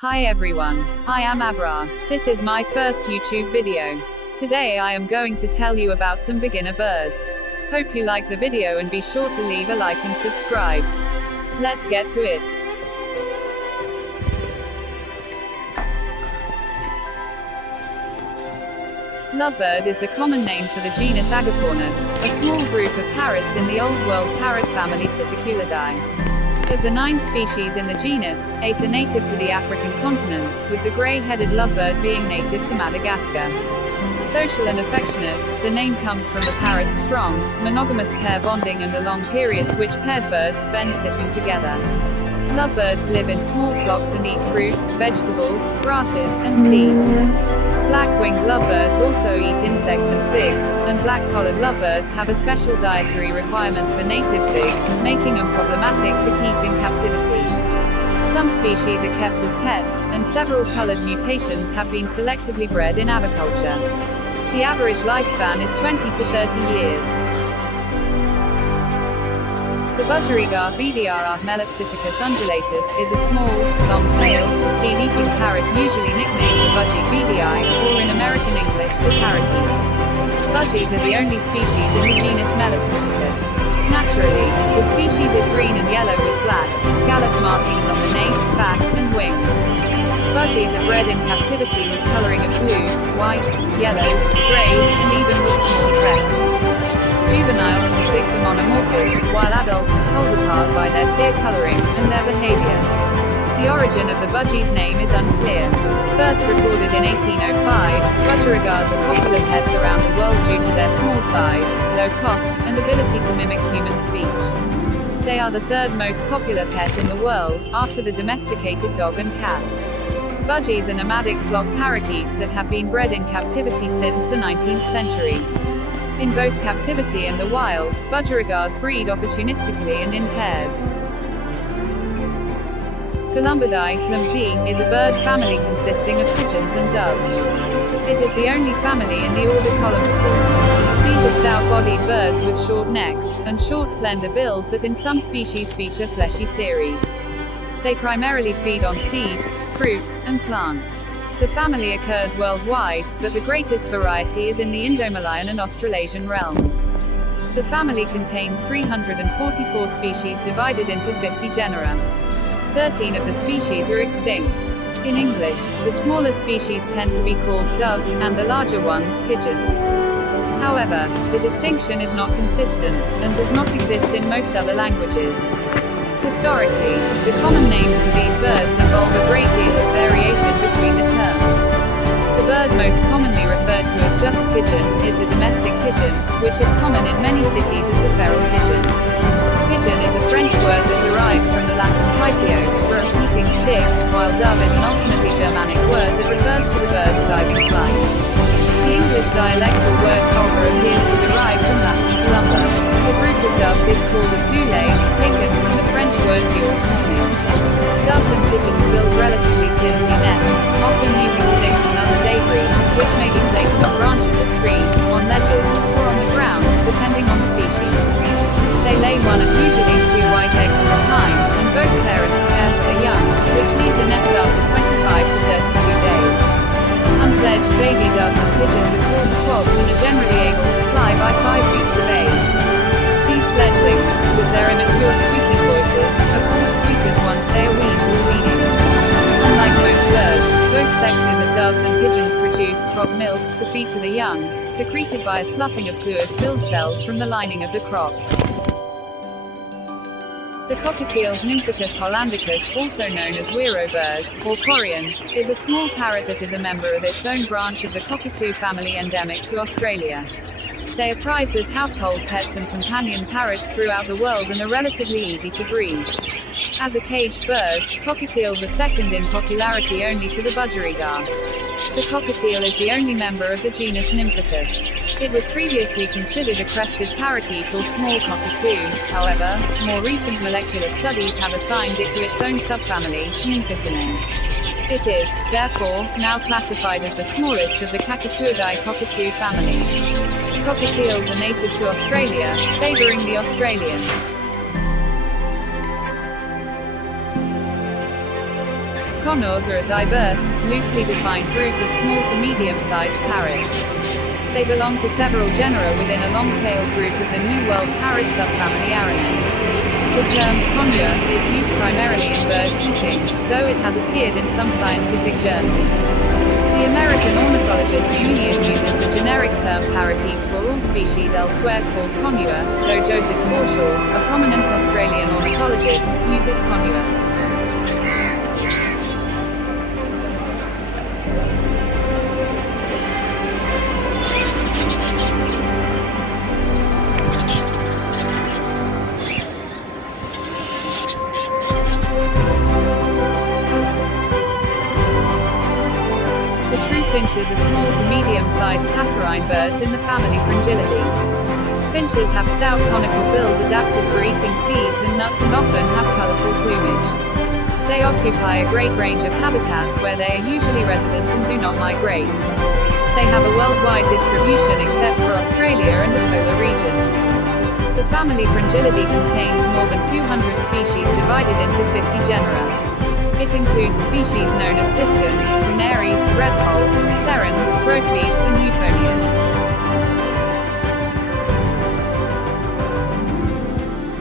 Hi everyone, I am Abra. This is my first YouTube video. Today I am going to tell you about some beginner birds. Hope you like the video and be sure to leave a like and subscribe. Let's get to it. Lovebird is the common name for the genus Agapornis, a small group of parrots in the Old World parrot family Psittaculidae. Of the 9 species in the genus, 8 are native to the African continent, with the grey-headed lovebird being native to Madagascar. Social and affectionate, the name comes from the parrot's strong, monogamous pair bonding and the long periods which paired birds spend sitting together. Lovebirds live in small flocks and eat fruit, vegetables, grasses, and seeds. Black-winged lovebirds also eat insects and figs, and black-collared lovebirds have a special dietary requirement for native figs, making them problematic to keep in captivity. Some species are kept as pets, and several colored mutations have been selectively bred in aviculture. The average lifespan is 20 to 30 years. The budgerigar BDRR Melopsittacus undulatus is a small, long-tailed, seed-eating parrot usually nicknamed the budgie BDI, or in American English, the parakeet. Budgies are the only species in the genus Melopsittacus. Naturally, the species is green and yellow with black, scalloped markings on the nape, back, and wings. Budgies are bred in captivity with coloring of blues, whites, yellows, grays, and even with small crests. Juveniles and chicks are monomorphic, while adults are told apart by their cere coloring and their behavior. The origin of the budgie's name is unclear. First recorded in 1805, budgerigars are popular pets around the world due to their small size, low cost, and ability to mimic human speech. They are the third most popular pet in the world, after the domesticated dog and cat. Budgies are nomadic flock parakeets that have been bred in captivity since the 19th century. In both captivity and the wild, budgerigars breed opportunistically and in pairs. Columbidae, Columbidae, is a bird family consisting of pigeons and doves. It is the only family in the order Columbiformes. These are stout-bodied birds with short necks, and short slender bills that in some species feature fleshy series. They primarily feed on seeds, fruits, and plants. The family occurs worldwide, but the greatest variety is in the Indomalayan and Australasian realms. The family contains 344 species divided into 50 genera. 13 of the species are extinct. In English, the smaller species tend to be called doves, and the larger ones, pigeons. However, the distinction is not consistent, and does not exist in most other languages. Historically, the common names for these birds involve a great deal of variation between the terms. The bird most commonly referred to as just pigeon is the domestic pigeon, which is common in many cities as the feral pigeon. Pigeon is a French word that derives from the Latin pipio, for a peeping chick, while dove is an ultimately Germanic word that refers to the bird's diving flight. The English dialectal word culver appears to derive from Latin columba. A group of doves is called a dule, taken from the French word dule, morning. Doves and pigeons build relatively flimsy nests, often using sticks and other debris, which may be placed on branches of trees, on ledges, or on the ground, depending on species. They lay one and usually 2 white eggs at a time, and both parents care for their young, which leave the nest after 25 to 32 days. Unfledged baby doves and pigeons are called squabs and are generally able to fly by 5 weeks of age. These fledglings, with their immature squeaky voices, are called squeakers once they are weaned or weaning. Unlike most birds, both sexes of doves and pigeons produce crop milk to feed to the young, secreted by a sloughing of fluid-filled cells from the lining of the crop. The cockatiel's Nymphecus hollandicus, also known as Wierobird, or Corian, is a small parrot that is a member of its own branch of the cockatoo family endemic to Australia. They are prized as household pets and companion parrots throughout the world and are relatively easy to breed. As a caged bird, cockatiels are second in popularity only to the budgerigar. The cockatiel is the only member of the genus Nymphecus. It was previously considered a crested parakeet or small cockatoo, however, more recent molecular studies have assigned it to its own subfamily, Nymphocinae. It is, therefore, now classified as the smallest of the Cacatuidae cockatoo family. Cockatiels are native to Australia, favoring the Australian. Conures are a diverse, loosely defined group of small to medium-sized parrots. They belong to several genera within a long-tailed group of the New World parrot subfamily Araneae. The term conure is used primarily in bird keeping, though it has appeared in some scientific journals. The American Ornithologists Union uses the generic term parakeet for all species elsewhere called conure, though Joseph Forshaw, a prominent Australian ornithologist, uses conure. The true finches are small to medium-sized passerine birds in the family Fringillidae. Finches have stout conical bills adapted for eating seeds and nuts and often have colorful plumage. They occupy a great range of habitats where they are usually resident and do not migrate. They have a worldwide distribution except for Australia and the polar regions. The family Fringillidae contains more than 200 species divided into 50 genera. It includes species known as siskins, unaries, redpolls, cerans, grosbeaks,